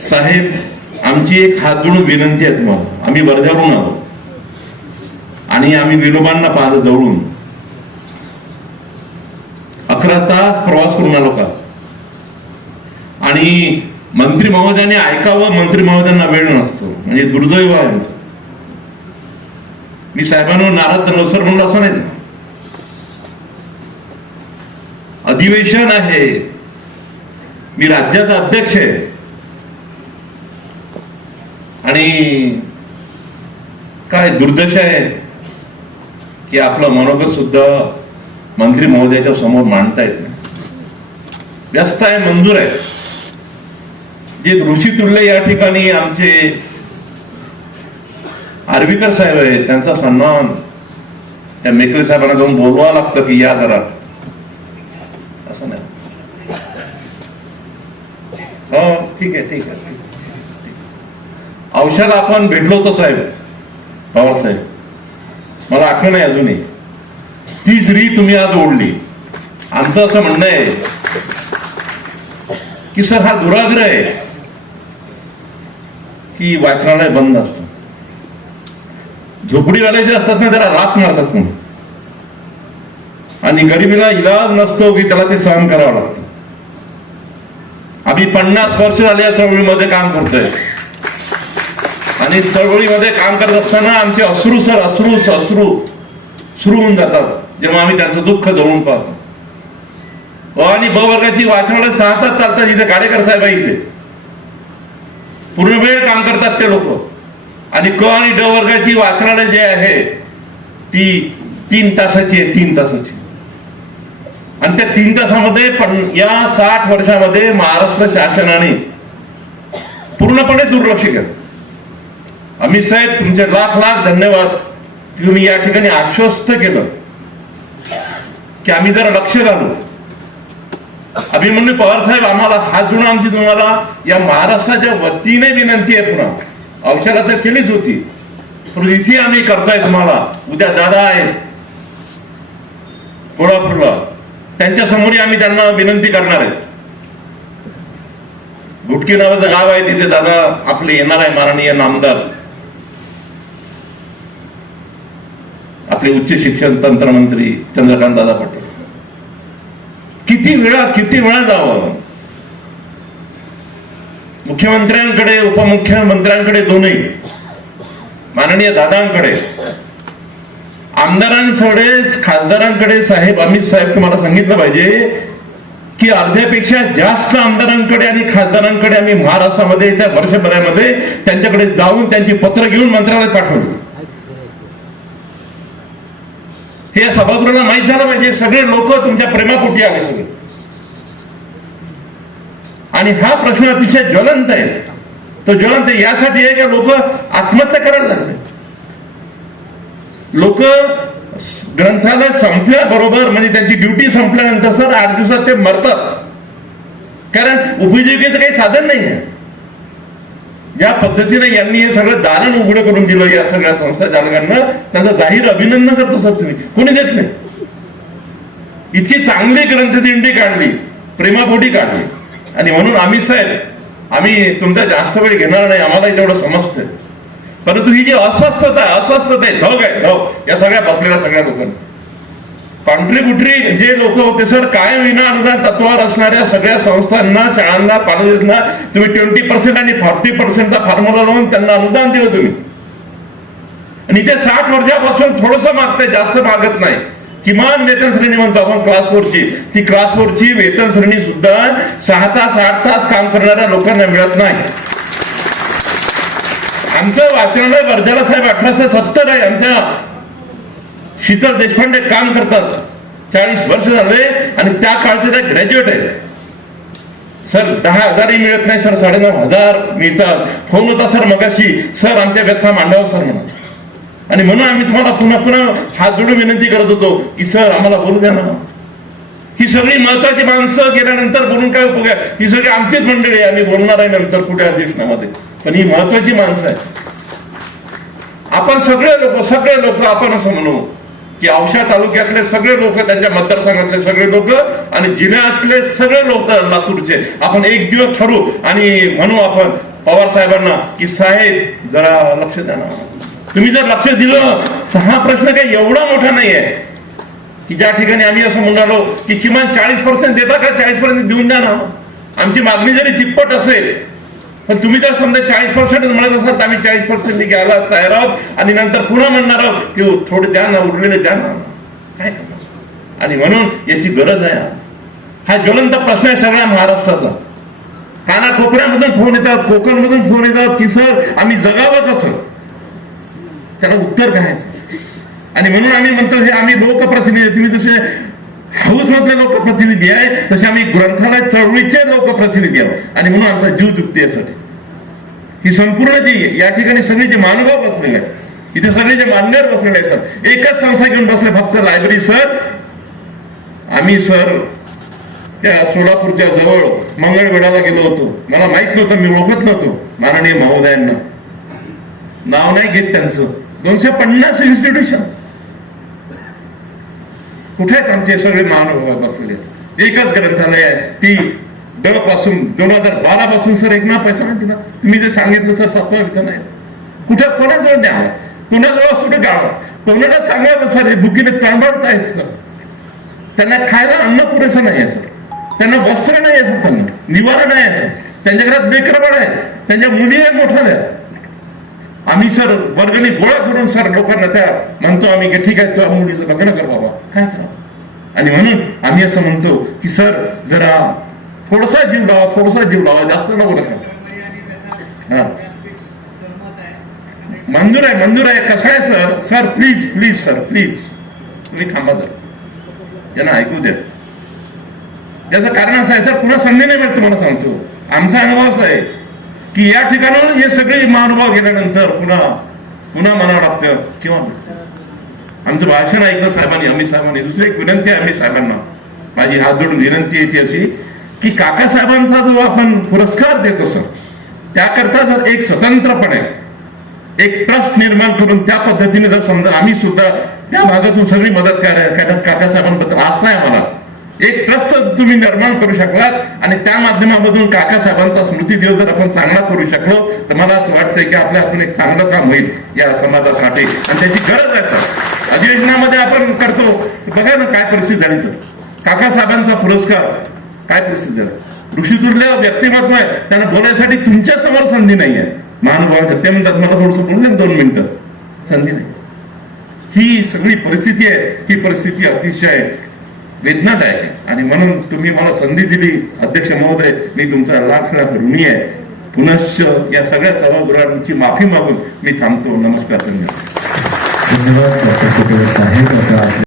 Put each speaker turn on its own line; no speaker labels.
साहेब आमची एक हात जोडून विनंती आहे तुम्हाला. आम्ही वर्ध्यावरून आलो. आणि आम्ही विनोबांना पाहिलं जवळून. अकरा तास प्रवास करून आलो का? आणि मंत्री महोदयाने ऐकावं मंत्री महोदयांना वेळ नसतो. म्हणजे दुर्दैव आहे मी साहेबांवर नाराज नवसर म्हणलं असं नाही. अधिवेशन आहे. मी राज्याचा अध्यक्ष आहे. आणि काय दुर्दशा आहे की आपलं मनोगत सुद्धा मंत्री महोदयाच्या समोर मांडता येत नाही. व्यस्त आहे मंजूर आहे. जे ऋषी तुल्य या ठिकाणी आमचे आर्वीकर साहेब आहेत त्यांचा सन्मान त्या मेकले साहेबांना जाऊन बोलवावं लागतं की या घरात असं नाही. हो ठीक आहे ठीक आहे. औषध आपण भेटलो होतो साहेब पवार साहेब. मला आठवण आहे अजूनही. तीच री तुम्ही आज ओढली. आमचं असं म्हणणं आहे की सर हा दुराग्रह आहे की वाचनालय बंद असतं. झोपडीवाले जे असतात ना त्याला रात मारतात म्हणून. आणि गरिबीला इलाज नसतो की त्याला ते सहन करावं लागतं. आम्ही पन्नास वर्ष झाले या चळवळीमध्ये काम करतोय. आणि चळवळीमध्ये काम करत असताना आमचे अश्रू सर अश्रू अश्रू सुरू होऊन जातात जेव्हा आम्ही त्यांचं दुःख जवळून पाहतो. अ आणि ब वर्गाची वाचनालय सहा तास चालतात इथे गाडेकर साहेब आहे इथे. पूर्ण वेळ काम करतात ते लोक. आणि क आणि ड वर्गाची वाचनालय जे आहे ती तीन तासाची आहे तीन तासाची. आणि त्या तीन तासामध्ये पण या साठ वर्षामध्ये महाराष्ट्र शासनाने पूर्णपणे दुर्लक्ष केलं. अमित साहेब तुमचे लाख लाख धन्यवाद. तुम्ही या ठिकाणी आश्वस्त केलं. की आम्ही जरा लक्ष घालू. अभिमन्यू पवार साहेब आम्हाला हात जोडून आमची तुम्हाला या महाराष्ट्राच्या वतीने विनंती आहे पुन्हा. औषधा तर केलीच होती. पण इथे आम्ही करतोय तुम्हाला. उद्या दादा आहे. कोल्हापूरला. त्यांच्या समोरही आम्ही त्यांना विनंती करणार आहे. गुटकी नावाचं गाव आहे तिथे दादा आपले येणार आहे माननीय नामदार. आपले उच्च शिक्षण तंत्रमंत्री चंद्रकांत दादा पाटील. किती वेळा किती वेळा जावं? मुख्यमंत्र्यांकडे उपमुख्यमंत्र्यांकडे दोन्ही. माननीय दादांकडे. आमदारांकडे खासदारांकडे साहेब अमित साहेब तुम्हाला सांगितलं पाहिजे की अर्ध्यापेक्षा जास्त आमदारांकडे आणि खासदारांकडे आम्ही महाराष्ट्रामध्ये त्या वर्षभरामध्ये त्यांच्याकडे जाऊन त्यांची पत्र घेऊन मंत्रालयात पाठवली. हे सभागृहाला माहीत झालं पाहिजे. सगळे लोक तुमच्या प्रेमापोटी आले सगळे. आणि हा प्रश्न अतिशय ज्वलंत आहे. तो ज्वलंत आहे. यासाठी आहे की लोक आत्महत्या करायला लागले. लोक ग्रंथालय संपल्याबरोबर म्हणजे त्यांची ड्युटी संपल्यानंतर सर आठ दिवसात ते मरतात. कारण उपजीविकेचं काही साधन नाही आहे ज्या पद्धतीने यांनी हे सगळं दालन उघडं करून दिलं या सगळ्या संस्था चालकांना त्यांचं जाहीर अभिनंदन करतो सर तुम्ही. कोणी देत नाही. इतकी चांगली ग्रंथदिंडी काढली प्रेमापोटी काढली. आणि म्हणून आम्ही साहेब आम्ही तुमचा जास्त वेळ घेणार नाही आम्हाला तेवढं समजतंय. परंतु ही जी अस्वस्थता आहे अस्वस्थता आहे धग आहे धग या सगळ्या बसलेल्या सगळ्या लोकांना. पांढरी कुठरी जे लोक होते सर काय विना अनुदान तत्वावर असणाऱ्या सगळ्या संस्थांना शाळांना कॉलेजेसना तुम्ही ट्वेंटी पर्सेंट आणि फॉर्टी पर्सेंटचा फॉर्म्युला लावून त्यांना अनुदान दिलं तुम्ही. आणि ते साठ वर्षापासून थोडस मागतंय जास्त मागत नाही. किमान वेतन श्रेणी म्हणतो आपण क्लास फोरची ती क्लास फोरची वेतन श्रेणी सुद्धा सहा तास आठ तास काम करणाऱ्या लोकांना मिळत नाही. आमचं वाचनालय वर्ध्याला साहेब अठराशे सत्तर आहे आमच्या शीतल देशपांडे काम करतात. चाळीस वर्ष झाले आणि त्या काळचे त्या ग्रॅज्युएट आहे सर दहा हजारही मिळत नाही सर. साडेनऊ हजार मिळतात. फोन होता सर मगाशी. सर आमच्या व्यथा मांडावं सर म्हणा आणि म्हणून आम्ही तुम्हाला पुन्हा पुन्हा हात जोडून विनंती करत होतो की सर आम्हाला बोलू द्या ना. ही सगळी महत्वाची माणसं गेल्यानंतर बोलून काय उपयोग आहे? ही सगळी आमचीच मंडळी आहे. आम्ही बोलणार आहे नंतर कुठे अधिवेशनामध्ये पण ही महत्वाची माणसं आहे आपण सगळे लोक सगळे लोक आपण असं म्हणू. की औषा तालुक्यातले सगळे लोक त्यांच्या मतदारसंघातले सगळे लोक आणि जिल्ह्यातले सगळे लोक लातूरचे. आपण एक दिवस ठरू आणि म्हणू आपण पवार साहेबांना की साहेब जरा लक्ष द्या ना. तुम्ही जर लक्ष दिलं तर हा प्रश्न काही एवढा मोठा नाही आहे की ज्या ठिकाणी आम्ही असं म्हणालो की किमान चाळीस पर्सेंट देता का? चाळीस पर्सेंट देऊन द्या ना. आमची मागणी जरी तिप्पट असेल पण तुम्ही जर समजा चाळीस पर्सेंट म्हणत असाल तर आम्ही चाळीस पर्सेंट घ्यायला तयार आहोत. आणि नंतर पुन्हा म्हणणार आहोत की थोडे द्या ना उरलेले द्या ना. काय आणि म्हणून याची गरज आहे आज. हा ज्वलंत प्रश्न आहे सगळ्या महाराष्ट्राचा. काना कोपऱ्यामधून फोन येतात कोकणमधून फोन येतात की सर आम्ही जगावं कसं त्याला उत्तर घ्यायचं आणि म्हणून आम्ही म्हणतो हे आम्ही लोकप्रतिनिधी तुम्ही जसे हाऊसमधले लोकप्रतिनिधी आहे तसे आम्ही ग्रंथालय चळवळीचे लोकप्रतिनिधी आहोत. आणि म्हणून आमचा जीव दुखते यासाठी ही संपूर्ण जी या ठिकाणी सगळे जे मानभाव बसलेले आहेत इथे सगळे जे मान्यवर बसलेले आहेत सर एकच संस्था घेऊन बसले फक्त लायब्ररी सर. आम्ही सर त्या सोलापूरच्या जवळ मंगळवेढाला गेलो होतो. मला माहीत नव्हतं मी ओळखत नव्हतो. माननीय महोदयांना. नाव नाही घेत त्यांचं. दोनशे पन्नास इन्स्टिट्यूशन कुठे त्यांचे आमचे सगळे महानुभाव बसलेले एकच ग्रंथालय आहे. ती ड पासून दोन हजार बारा पासून सर एक ना पैसा नाही दिला तुम्ही जे सांगितलं सर सातवा विधान आहे कुठे कोणाजवळ द्या कोणाजवळ सुद्धा गावा. कोणाला सांगावं सर हे बुकीने आहेत सर. त्यांना खायला अन्न पुरेसं नाही आहे सर. त्यांना वस्त्र नाही आहे सर त्यांना. निवारा नाही आहे सर. त्यांच्या घरात बेकरबाळ आहे. त्यांच्या मुली आहे मोठ्या आहे. आम्ही सर वर्गणी गोळा करून सर लोकांना त्या म्हणतो आम्ही की ठीक आहे तुझ्या मुलीचं लग्न कर बाबा. काय करा? आणि म्हणून आम्ही असं म्हणतो की सर जरा थोडासा जीव लावा थोडासा जीव लावा जास्त नको नका हा. मंजूर आहे मंजूर आहे. कसं आहे sir? Sir please please sir please तुम्ही थांबा जर. त्यांना ऐकू द्या. त्याचं कारण असं आहे सर पुन्हा संधी नाही मिळत तुम्हाला सांगतो. आमचा अनुभव असा आहे. की या ठिकाणाहून हे सगळे महानुभाव गेल्यानंतर पुन्हा पुन्हा म्हणावं लागतं किंवा आमचं भाषण ऐकलं साहेबांनी अमित साहेबांनी. दुसरी एक विनंती आहे अमित साहेबांना. माझी हात जोडून विनंती येते अशी की काका साहेबांचा जो आपण पुरस्कार देतो सर त्याकरता जर एक स्वतंत्रपणे एक ट्रस्ट निर्माण करून त्या पद्धतीने जर समजा आम्ही सुद्धा त्या भागातून सगळी मदत कारण काका साहेबांबद्दल आहे नाही एक ट्रस्ट तुम्ही निर्माण करू शकलात आणि त्या माध्यमामधून काका साहेबांचा स्मृती दिवस जर आपण चांगला करू शकलो तर मला असं वाटतंय की आपल्या हातून एक चांगलं काम होईल या समाजासाठी. आणि त्याची गरज आहे सर. अधिवेशनामध्ये आपण करतो बघा ना काय परिस्थिती झाली सर. काकासाहेबांचा पुरस्कार काय परिस्थिती झाला? ऋषीतुरल्या व्यक्तिमत्व आहे. त्यांना बोलायसाठी तुमच्यासमोर संधी नाही आहे महानुभावाच्या ते म्हणतात मला थोडस बोलू दे दोन मिनिटं. संधी नाही. ही सगळी परिस्थिती आहे. ही परिस्थिती अतिशय वेदनादायक आहे. आणि म्हणून तुम्ही मला संधी दिली अध्यक्ष महोदय मी तुमचा लाख लाख ऋणी आहे. पुनश्च या सगळ्या सभागृहांची माफी मागून मी थांबतो. नमस्कार धन्यवाद.